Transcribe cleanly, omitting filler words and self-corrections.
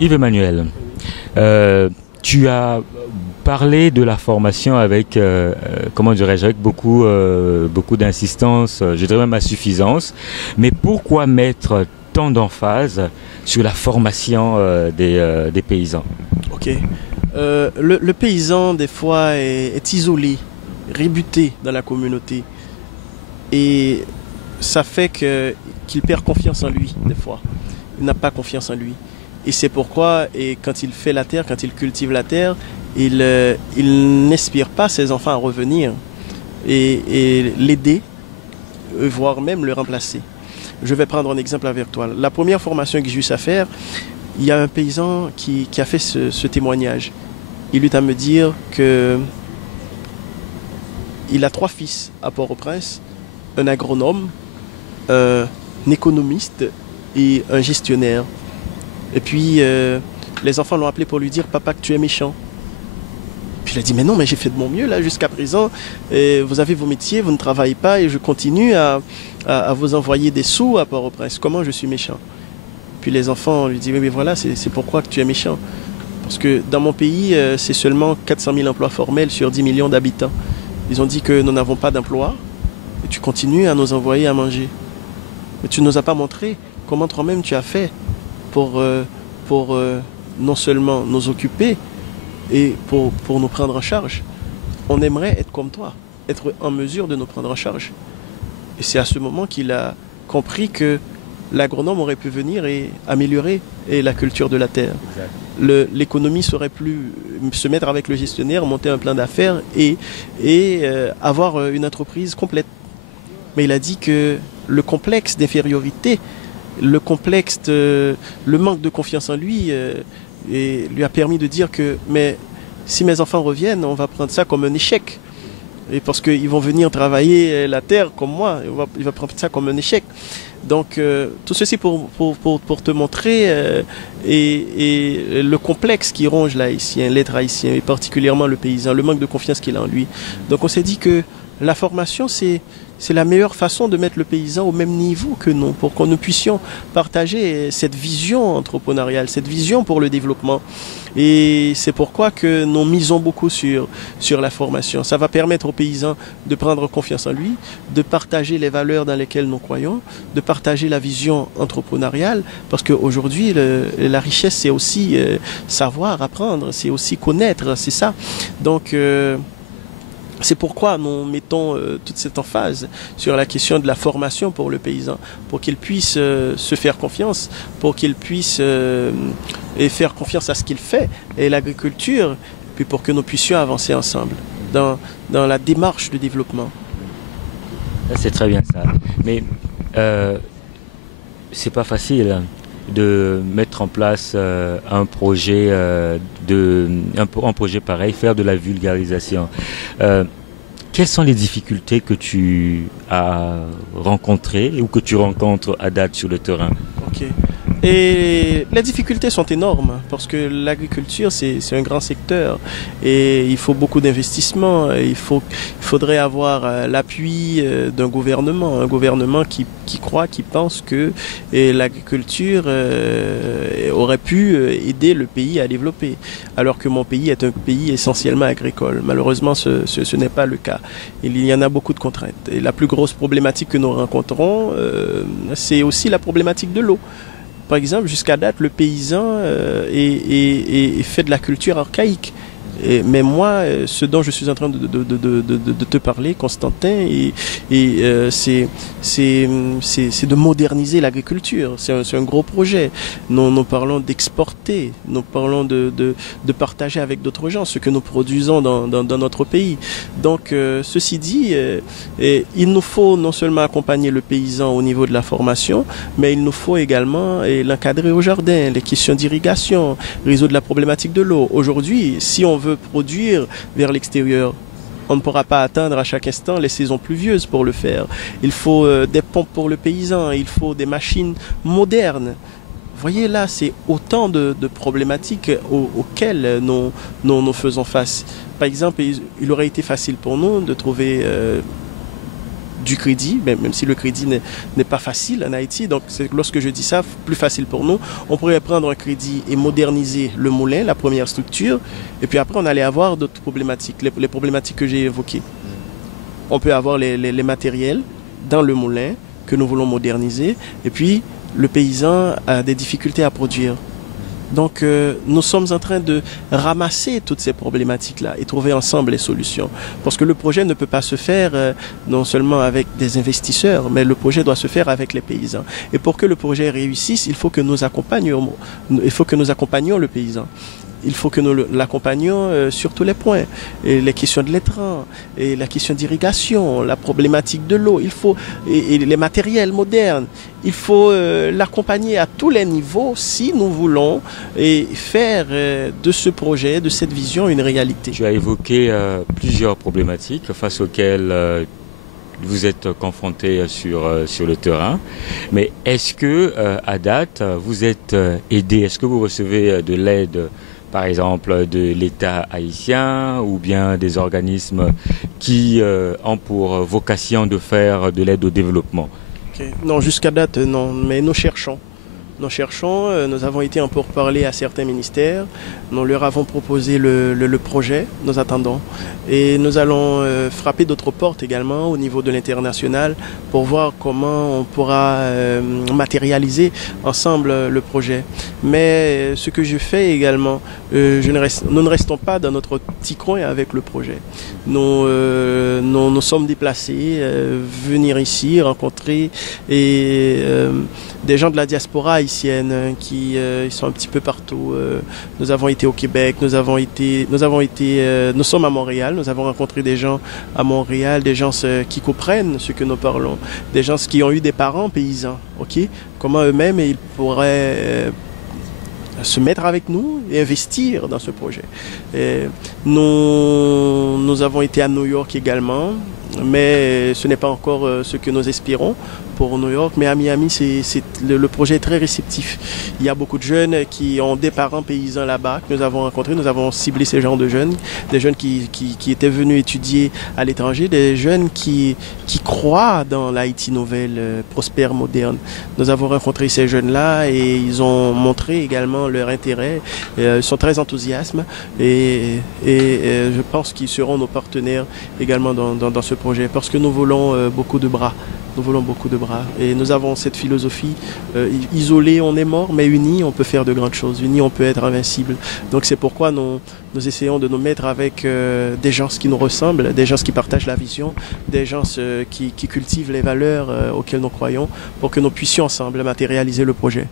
Yves-Emmanuel, tu as parlé de la formation avec, comment dirais-je, avec beaucoup d'insistance, je dirais même à suffisance. Mais pourquoi mettre tant d'emphase sur la formation des paysans? Ok. Le paysan, des fois, est isolé, rébuté dans la communauté. Et ça fait qu'il perd confiance en lui, des fois. Il n'a pas confiance en lui. Et c'est pourquoi, et quand il fait la terre, quand il cultive la terre, il n'inspire pas ses enfants à revenir et l'aider, voire même le remplacer. Je vais prendre un exemple avec toi. La première formation que j'ai eu à faire, il y a un paysan qui a fait ce témoignage. Il eut à me dire que il a 3 fils à Port-au-Prince, un agronome, un économiste et un gestionnaire. Et puis, les enfants l'ont appelé pour lui dire « Papa, que tu es méchant ». Puis il a dit « Mais non, mais j'ai fait de mon mieux là jusqu'à présent. Et vous avez vos métiers, vous ne travaillez pas et je continue à vous envoyer des sous à Port-au-Prince. Comment je suis méchant ?» Puis les enfants lui disent « Oui, mais voilà, c'est pourquoi que tu es méchant. Parce que dans mon pays, c'est seulement 400 000 emplois formels sur 10 millions d'habitants. Ils ont dit que nous n'avons pas d'emploi et tu continues à nous envoyer à manger. Mais tu ne nous as pas montré comment toi-même tu as fait pour non seulement nous occuper et pour nous prendre en charge. On aimerait être comme toi, être en mesure de nous prendre en charge. » Et c'est à ce moment qu'il a compris que l'agronome aurait pu venir et améliorer la culture de la terre. L'économie saurait plus se mettre avec le gestionnaire, monter un plan d'affaires et avoir une entreprise complète. Mais il a dit que le complexe d'infériorité, le manque de confiance en lui, lui a permis de dire que mais si mes enfants reviennent, on va prendre ça comme un échec. Et parce qu'ils vont venir travailler la terre comme moi, il va prendre ça comme un échec. Donc tout ceci pour te montrer et le complexe qui ronge l'haïtien, l'être haïtien, et particulièrement le paysan, le manque de confiance qu'il a en lui. Donc on s'est dit que la formation, c'est la meilleure façon de mettre le paysan au même niveau que nous, pour que nous puissions partager cette vision entrepreneuriale, cette vision pour le développement. Et c'est pourquoi que nous misons beaucoup sur la formation. Ça va permettre aux paysans de prendre confiance en lui, de partager les valeurs dans lesquelles nous croyons, de partager la vision entrepreneuriale, parce qu'aujourd'hui, la richesse, c'est aussi savoir, apprendre, c'est aussi connaître, c'est ça. Donc, c'est pourquoi nous mettons toute cette emphase sur la question de la formation pour le paysan, pour qu'il puisse se faire confiance, pour qu'il puisse faire confiance à ce qu'il fait, et l'agriculture, puis pour que nous puissions avancer ensemble dans la démarche de développement. C'est très bien ça. Mais c'est pas facile de mettre en place un projet un projet pareil, faire de la vulgarisation. Quelles sont les difficultés que tu as rencontrées ou que tu rencontres à date sur le terrain? Ok. Et les difficultés sont énormes parce que l'agriculture, c'est un grand secteur et il faut beaucoup d'investissements. Il faudrait avoir l'appui d'un gouvernement, un gouvernement qui croit, qui pense que l'agriculture aurait pu aider le pays à développer, alors que mon pays est un pays essentiellement agricole. Malheureusement, ce n'est pas le cas. Il y en a beaucoup de contraintes. Et la plus grosse problématique que nous rencontrons, c'est aussi la problématique de l'eau. Par exemple, jusqu'à date, le paysan fait de la culture archaïque. Mais moi, ce dont je suis en train de te parler, Constantin, c'est de moderniser l'agriculture. C'est un gros projet. Nous parlons d'exporter, nous parlons de partager avec d'autres gens ce que nous produisons dans notre pays. Donc, ceci dit, il nous faut non seulement accompagner le paysan au niveau de la formation, mais il nous faut également l'encadrer au jardin, les questions d'irrigation, résoudre la problématique de l'eau. Aujourd'hui, si on veut produire vers l'extérieur, on ne pourra pas atteindre à chaque instant les saisons pluvieuses pour le faire. Il faut des pompes pour le paysan, il faut des machines modernes. Vous voyez là, c'est autant de problématiques auxquelles nous faisons face. Par exemple, il aurait été facile pour nous de trouver du crédit, même si le crédit n'est pas facile en Haïti. Donc lorsque je dis ça, plus facile pour nous, on pourrait prendre un crédit et moderniser le moulin, la première structure, et puis après on allait avoir d'autres problématiques, les problématiques que j'ai évoquées. On peut avoir les matériels dans le moulin que nous voulons moderniser, et puis le paysan a des difficultés à produire. Donc nous sommes en train de ramasser toutes ces problématiques-là et trouver ensemble les solutions. Parce que le projet ne peut pas se faire non seulement avec des investisseurs, mais le projet doit se faire avec les paysans. Et pour que le projet réussisse, il faut que nous accompagnions le paysan. Il faut que nous l'accompagnions sur tous les points. Et les questions de l'étran, et la question d'irrigation, la problématique de l'eau, et les matériels modernes. Il faut l'accompagner à tous les niveaux si nous voulons faire de ce projet, de cette vision, une réalité. Tu as évoqué plusieurs problématiques face auxquelles vous êtes confronté sur le terrain. Mais est-ce que, à date, vous êtes aidé? Est-ce que vous recevez de l'aide, par exemple, de l'État haïtien ou bien des organismes qui ont pour vocation de faire de l'aide au développement? Okay. Non, jusqu'à date, non, mais nous cherchons. Nous avons été en pourparlers à certains ministères, nous leur avons proposé le projet, nous attendons. Et nous allons frapper d'autres portes également au niveau de l'international pour voir comment on pourra matérialiser ensemble le projet. Mais ce que je fais également, nous ne restons pas dans notre petit coin avec le projet. Nous sommes déplacés, venir ici, rencontrer des gens de la diaspora haïtienne qui ils sont un petit peu partout. Nous avons été au Québec, nous sommes à Montréal, nous avons rencontré des gens à Montréal, des gens qui comprennent ce que nous parlons, des gens qui ont eu des parents paysans, ok? Comment eux-mêmes ils pourraient se mettre avec nous et investir dans ce projet. Et nous avons été à New York également, mais ce n'est pas encore ce que nous espérons pour New York, mais à Miami, le projet est très réceptif. Il y a beaucoup de jeunes qui ont des parents paysans là-bas que nous avons rencontrés. Nous avons ciblé ces genres de jeunes, des jeunes qui étaient venus étudier à l'étranger, des jeunes qui croient dans l'Haïti nouvelle, prospère, moderne. Nous avons rencontré ces jeunes-là et ils ont montré également leur intérêt. Ils sont très enthousiastes et je pense qu'ils seront nos partenaires également dans ce projet parce que nous voulons beaucoup de bras. Nous voulons beaucoup de bras et nous avons cette philosophie, isolés on est mort, mais unis on peut faire de grandes choses, unis on peut être invincible. Donc c'est pourquoi nous essayons de nous mettre avec des gens qui nous ressemblent, des gens qui partagent la vision, des gens qui cultivent les valeurs auxquelles nous croyons pour que nous puissions ensemble matérialiser le projet.